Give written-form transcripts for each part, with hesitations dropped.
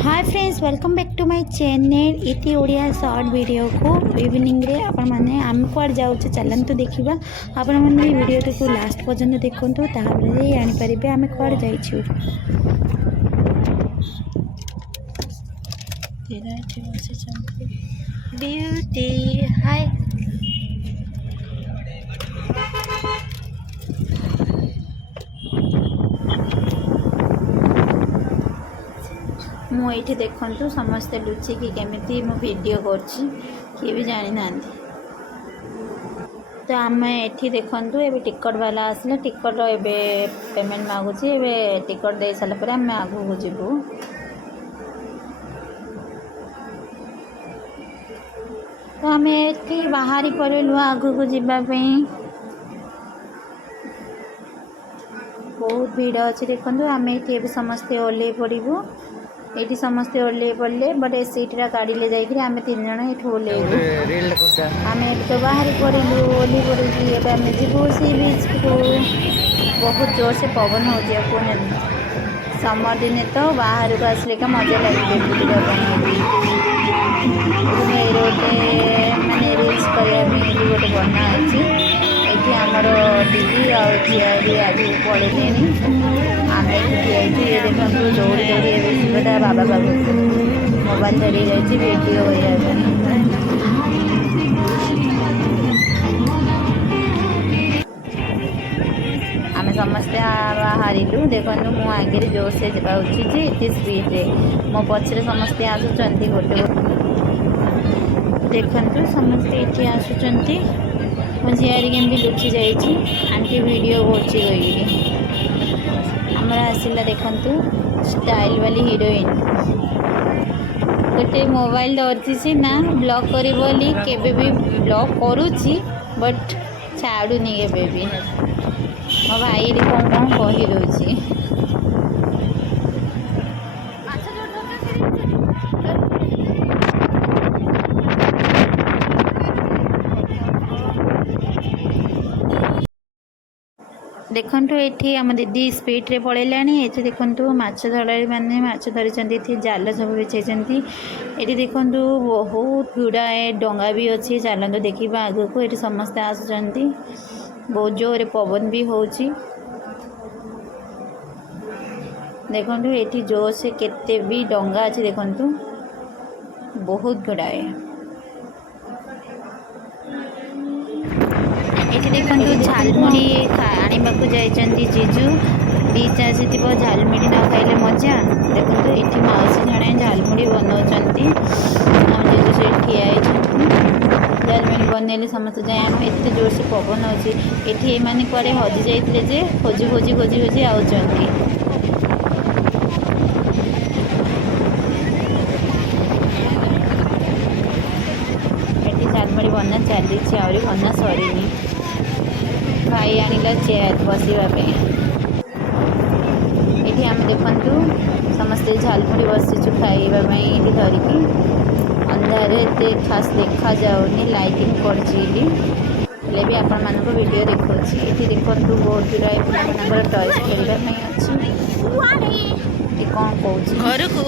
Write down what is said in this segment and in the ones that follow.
Hi friends, welcome back to my channel. इति Odia short video को evening रे आपण माने आम कुआड जाऊ चलतु देखा। आपण मैंने वीडियो को लास्ट पर्यंत देखूँ, तापर जानीपर आम कुआड जाइछु। ब्यूटी हाय मुझे देखु समस्ते लुचिकी केमी मो वीडियो कर भी जानी ना। तो आम ये देखु ए टिकट वाला आसला, टिकट ए पेमेंट मागुच। ए टिकट दे सारापर आम आगू जीवु। तो आम ये बाहरी पड़ू आगू को जीवाई। बहुत भीड़ अच्छे देखो। आम ये समस्ते ओल्ल पड़ू। ये समस्ते ओल्ल पड़े बट ए सीट्रा काढ़े जाकि आम 3 जन ये ओल्लू। आम तो बाहर पड़ू ओल्ली पड़ी आम जीवु सी बीच को। बहुत जोर से पवन हो समर दिन तो बाहर को आसले का मजा लगे बुलापी। रोटे मैंने रिल्स करने गोटे बना अच्छी। ये आमर दीदी आजी आज पड़े आम ये देखो दौड़ी दौड़ी बाबा बाबू मोबाइल धरी जाइए वीडियो आम समस्ते बाहरलु। देखो मु आगे जोर से जाऊँगी ये स्पीड्रे मो पचर समस्ते आसुँच गोटे देखु समस्ते ये आसुँच। मो झील केमती लुचि जाइए आंटी वीडियो कर आमर आसला देखु स्टाइल वाली हिरोइन गोटे मोबाइल धरती सीना ब्लॉक कर बोली केबे भी ब्लॉक करुच्ची बट छाड़ूनी केबे भी। मो भाई कौन कौन कहीदे देखु ये आम दीदी स्पीड रे पड़ेलानी। ये देखु माछ धराड़ी मैंने माछ धरी जाल सब बिछाई। ये देखु बहुत गुड़ाए डंगा भी अच्छी। चलते देखा आग को ये समस्ते आसुँच। बहुत जोर पवन भी हो देखु ये जोर से केते भी डंगा अच्छी। देखु बहुत गुड़ाए ये देखो झालमुड़ी आने जाइए जीजू बीच आसी झालमुड़ी न खाइले मजा। देखो ये मौसी जड़े झालमुड़ी बनाऊँ जीजू से ठिया झालमुड़ी बनइले समस्त जाए आम एत जोर से पवन अच्छी। ये मैंने कड़े हजि जाते जे खोजी खोजी खोजी खोजी आउट। झालमुड़ी बना चली आहरी बना सरीनी। भाई आनिला चेयर बसवाई। ये आम देखु समस्ते झालमुड़ी बसीचु खाइबापी ये धरिकी। अंधार एत खास देखा जाऊनी लाइटिंग पड़ी भी आपण मान वीडियो देखा। ये देखो बहुत गुड़ाए पिला टॉयज खेलवाई अच्छी। कौन कौन घर को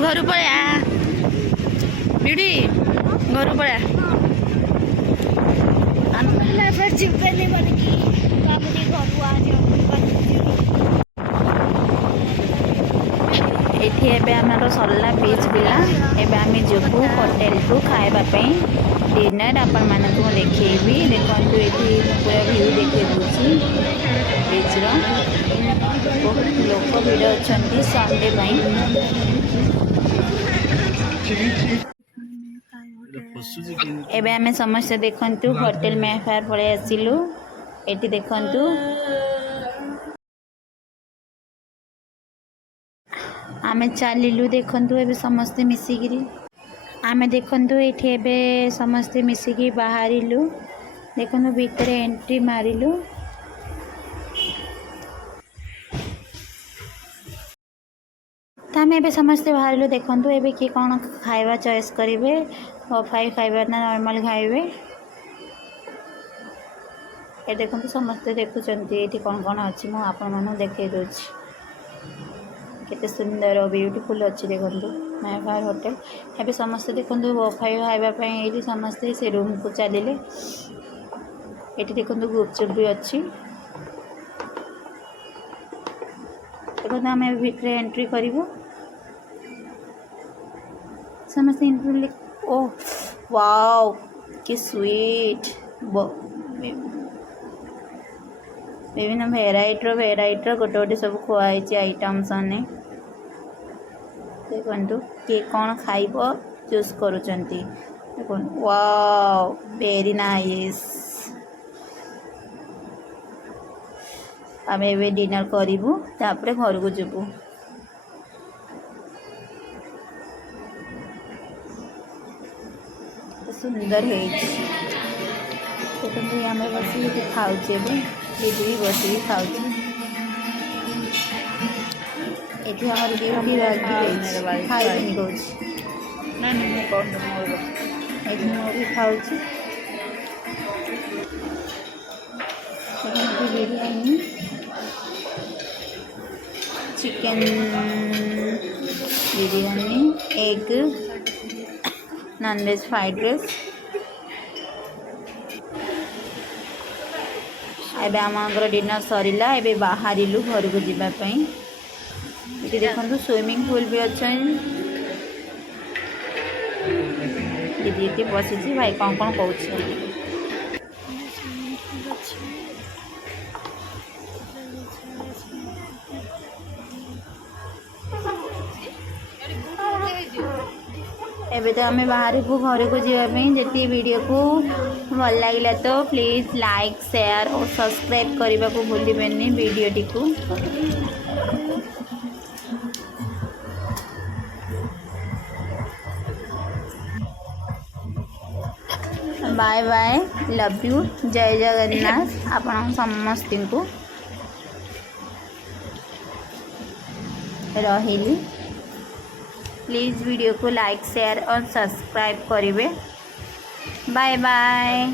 घर पड़ा ब्यूटी घर पड़ा ये आमर सरला बीच पिला एम जीवु होटेल को खावाई डिनर आपण मानक देखी। देखो ये पूरा व्यू देखे दूसरी बीच बहुत लोक भिड़ अच्छा संडे एबे आमे समस्त देखु होटेल में फायर पड़े आसिलु। ये देखु आमे चलिलु। देखु ए समस्ते मिसिकी आमे देखु ये समस्ते मिसिकी बाहरिलु। देखु भीतर एंट्री मारिलु। तो आम ए समस्ते बाहर देखु ए किए कौन खाଇବା चॉइस करेंगे। बफाई खाइबा ना नॉर्मल खाइबे। ये देखो समस्ते देखुं ये कौन कौन अच्छी मुझे आपण देखे दूसरी। केते सुंदर और ब्यूटीफुल अच्छी देखो मायाफायर होटल। यहाँ समस्ते देखो खावाई ये समस्ते से रूम को चलिए। ये देखो गुपचुप भी अच्छी। देखो आम भितर एंट्री करूँ समस्त एंट्री। ओह वाओ कि स्वीट विभिन्न भेराइटर गोटे गोटे सब खुआई आइटम्स अने देखु किए कौन खाइब चूज करुँच देखो। Wow very nice. आम ए डिनर करूँ तापर घर को जीवु। सुंदर है देखते आम बस खाऊे दीदी भी बस खाऊ ये आम खाई कौन भी खाऊ biryani chicken biryani egg non veg fried rice. एबे आमर डिनर सरिला एबे बाहरिलु घर को जीवाई। ये देखो स्विमिंग पूल भी अच्छा दीदी बसी भाई कौन कौन कौन एबे तो आम बाहर को घर को जावाई। जी वीडियो को भल लगे तो प्लीज़ लाइक शेयर और सब्सक्राइब करने को भूलें वीडियोटी को। बाय बाय लव यू जय जगन्नाथ आपण समस्त को रही। प्लीज़ वीडियो को लाइक शेयर और सब्सक्राइब करेंगे। Bye bye.